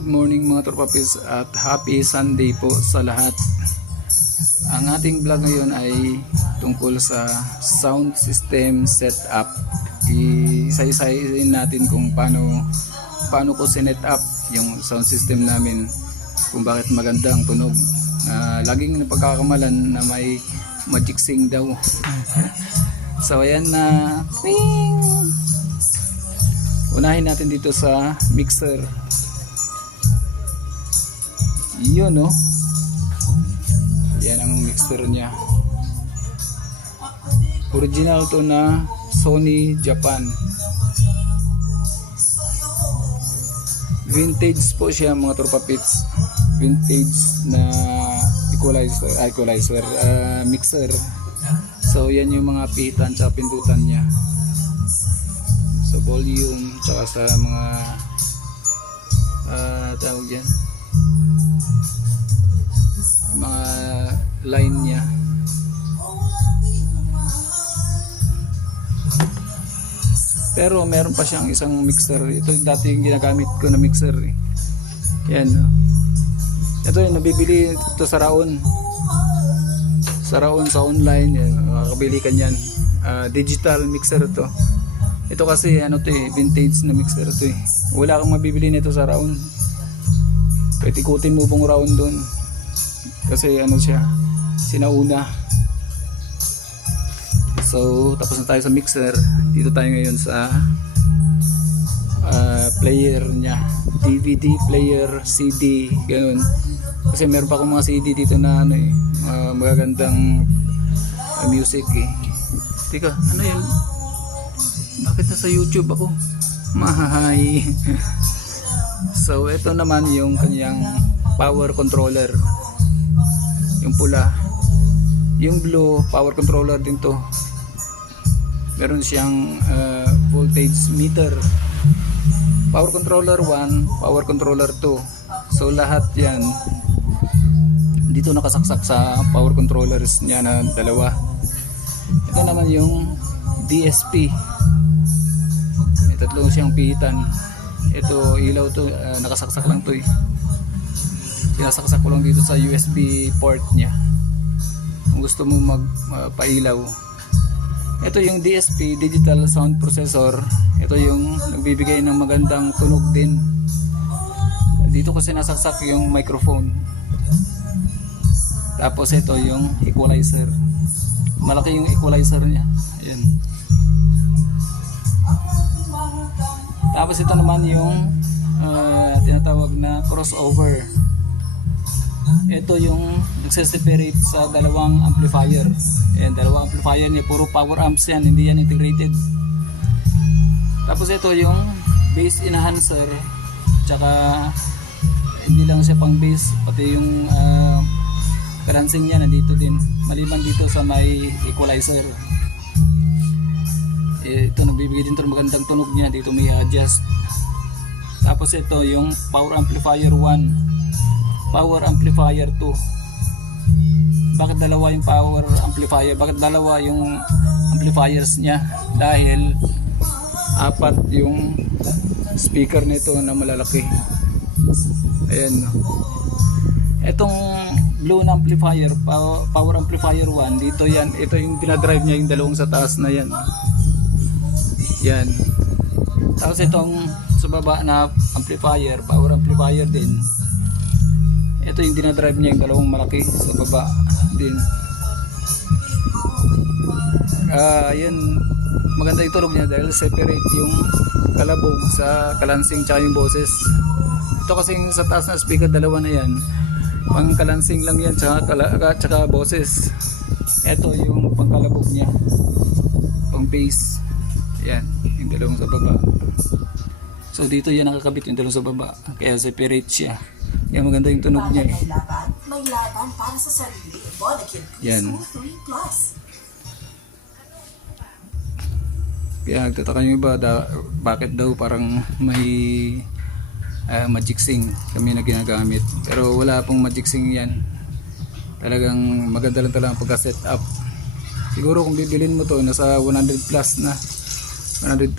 Good morning mga tropapis at happy Sunday po sa lahat. Ang ating vlog ngayon ay tungkol sa sound system setup. Isa-isahin natin kung paano ko sinet up yung sound system namin, kung bakit maganda ang tunog. Laging napagkakamalan na may magic sing daw. So ayan na. Unahin natin dito sa mixer. Yun, no? Yan ang mixer niya. Original to na Sony Japan. Vintage po siya mga tropapits. Vintage na equalizer mixer. So yan yung mga pihitan sa pindutan niya. So volume tsaka sa mga tawag yan, mga line niya. Pero meron pa siyang isang mixer. Ito dati yung ginagamit ko na mixer eh. Yan, no? Ito yung nabibili ito sa Raon sa online. Makakabili ka niyan. Digital mixer to. Ito kasi ano to eh, vintage na mixer to eh. Wala kang mabibili nito sa Raon. Pwede ikutin mo buong Raon doon. Kasi ano siya, sinauna. So tapos na tayo sa mixer. Dito tayo ngayon sa player niya, DVD player, CD, ganun. Kasi meron pa akong mga CD dito na ano eh, magagandang music eh. Teka, ano yun? Bakit nasa YouTube ako? Mahay. So ito naman yung kanyang power controller. Yung pula. Yung blue, power controller din to. Meron siyang voltage meter. Power controller 1, power controller 2. So lahat yan dito nakasaksak sa power controllers niya na dalawa. Ito naman yung DSP. May tatlo siyang pihitan. Ito ilaw to, nakasaksak lang to eh. Sinasaksak ko lang dito sa USB port niya kung gusto mo magpailaw. Ito yung DSP, Digital Sound Processor. Ito yung nagbibigay ng magandang tunog din. Dito ko sinasaksak yung microphone. Tapos ito yung equalizer. Malaki yung equalizer niya. Ayan. Tapos ito naman yung tinatawag na crossover. Ito yung nagse-separate sa dalawang amplifier. Ayan, dalawang amplifier niya, puro power amps yan, hindi yan integrated. Tapos ito yung bass enhancer, tsaka hindi lang siya pang bass, pati yung balancing niya nandito din, maliban dito sa may equalizer. Ito nagbibigay din ito ng magandang tunog niya, dito may adjust. Tapos ito yung power amplifier 1, power amplifier 2. Bakit dalawa yung power amplifier? Bakit dalawa yung amplifiers niya? Dahil apat yung speaker nito na malalaki. Ayan. Etong blue na amplifier, power amplifier 1, dito yan. Ito yung dinadrive niya, yung dalawang sa taas na yan. Yan. Tapos itong sa baba na amplifier, power amplifier din. Ito yung dinadrive niya, yung dalawang malaki sa baba din. Yan, maganda yung tunog niya dahil separate yung kalabog sa kalansing tsaka yung boses. Ito kasi sa taas na speaker, dalawa na yan, pang kalansing lang yan tsaka boses. Ito yung pang kalabog niya, pang bass. Yan, yung dalawang sa baba. So dito yan nakakabit, yung dalawang sa baba, kaya separate siya. Yan, maganda yung tunog niya eh. May laban para sa sarili. Bonakid yan. 3+. Kaya nagtataka yung iba, bakit daw parang may magic sing kami na ginagamit. Pero wala pong magic sing yan. Talagang maganda lang talaga pagka-set up. Siguro kung bibilin mo to, nasa 100 plus na. 100,000.